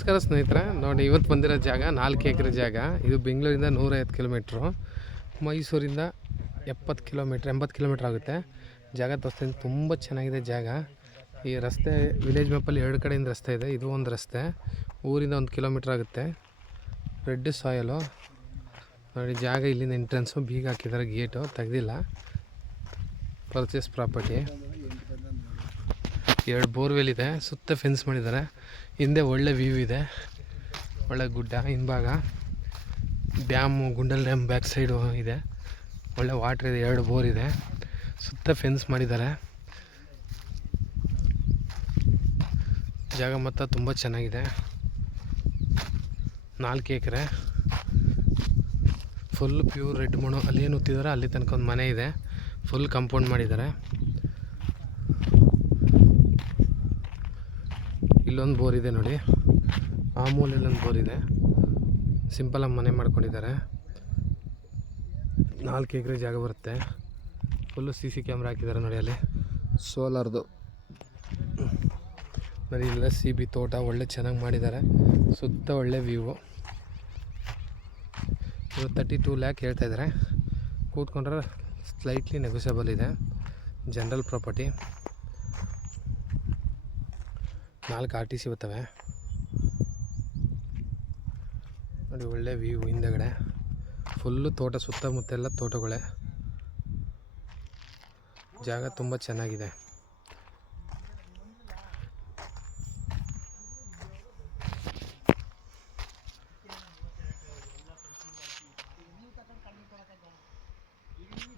ನಮಸ್ಕಾರ ಸ್ನೇಹಿತರೆ, ನೋಡಿ ಇವತ್ತು ಬಂದಿರೋ ಜಾಗ 4 ಎಕರೆ ಜಾಗ. ಇದು ಬೆಂಗಳೂರಿಂದ 150 ಕಿಲೋಮೀಟ್ರು, ಮೈಸೂರಿಂದ 80 ಕಿಲೋಮೀಟ್ರ್ ಆಗುತ್ತೆ. ಜಾಗ ತೋರಿಸ್ತೀನಿ, ತುಂಬ ಚೆನ್ನಾಗಿದೆ ಜಾಗ. ಈ ರಸ್ತೆ ವಿಲೇಜ್ ಮ್ಯಾಪಲ್ಲಿ 2 ಕಡೆಯಿಂದ ರಸ್ತೆ ಇದೆ. ಇದು ಒಂದು ರಸ್ತೆ, ಊರಿಂದ 1 ಕಿಲೋಮೀಟ್ರ್ ಆಗುತ್ತೆ. ರೆಡ್ ಸಾಯಲು ನೋಡಿ ಜಾಗ. ಇಲ್ಲಿಂದ ಎಂಟ್ರೆನ್ಸು, ಬೀಗ ಹಾಕಿದ್ದಾರೆ, ಗೇಟು ತೆಗೆದಿಲ್ಲ. Purchase property. 2 ಬೋರ್ವೆಲ್ ಇದೆ, ಸುತ್ತ ಫೆನ್ಸ್ ಮಾಡಿದ್ದಾರೆ. ಹಿಂದೆ ಒಳ್ಳೆ ವ್ಯೂ ಇದೆ, ಒಳ್ಳೆ ಗುಡ್ಡ ಹಿಂಭಾಗ. Dam, Gundal dam back side ಇದೆ. ಒಳ್ಳೆ ವಾಟ್ರ್ ಇದೆ, 2 ಬೋರ್ ಇದೆ, ಸುತ್ತ ಫೆನ್ಸ್ ಮಾಡಿದ್ದಾರೆ. ಜಾಗ ಮಾತ್ರ ತುಂಬ ಚೆನ್ನಾಗಿದೆ. 4 ಎಕರೆ, ಫುಲ್ ಪ್ಯೂರ್ ರೆಡ್ ಮಣ್ಣು. ಅಲ್ಲಿ ಏನು ಉತ್ತಿದ್ದಾರೆ, ಅಲ್ಲಿ ತನಕ ಒಂದು ಮನೆ ಇದೆ, ಫುಲ್ ಕಾಂಪೌಂಡ್ ಮಾಡಿದ್ದಾರೆ. ಇಲ್ಲೊಂದು ಬೋರ್ ಇದೆ ನೋಡಿ, ಆ ಮೂಲೆಯಲ್ಲೊಂದು ಬೋರ್ ಇದೆ. ಸಿಂಪಲಾಗಿ ಮನೆ ಮಾಡ್ಕೊಂಡಿದ್ದಾರೆ. 4 ಎಕರೆ ಜಾಗ ಬರುತ್ತೆ. ಫುಲ್ಲು CC ಕ್ಯಾಮ್ರಾ ಹಾಕಿದ್ದಾರೆ ನೋಡಿ, ಅಲ್ಲಿ ಸೋಲಾರ್ದು ನೋಡಿ. ಇಲ್ಲ CB ತೋಟ ಒಳ್ಳೆ ಚೆನ್ನಾಗಿ ಮಾಡಿದ್ದಾರೆ, ಸುತ್ತ ಒಳ್ಳೆ ವ್ಯೂ. 32 ಲ್ಯಾಕ್ ಹೇಳ್ತಾಯಿದ್ದಾರೆ. ಕೂತ್ಕೊಂಡ್ರೆ ಸ್ಲೈಟ್ಲಿ ನೆಗೋಷಿಯಬಲ್ ಇದೆ. General property. 4 RTC ಬರ್ತವೆ ನೋಡಿ. ಒಳ್ಳೆ ವ್ಯೂ ಹಿಂದೆಗಡೆ, ಫುಲ್ಲು ತೋಟ, ಸುತ್ತಮುತ್ತ ಎಲ್ಲ ತೋಟಗಳೇ. ಜಾಗ ತುಂಬ ಚೆನ್ನಾಗಿದೆ.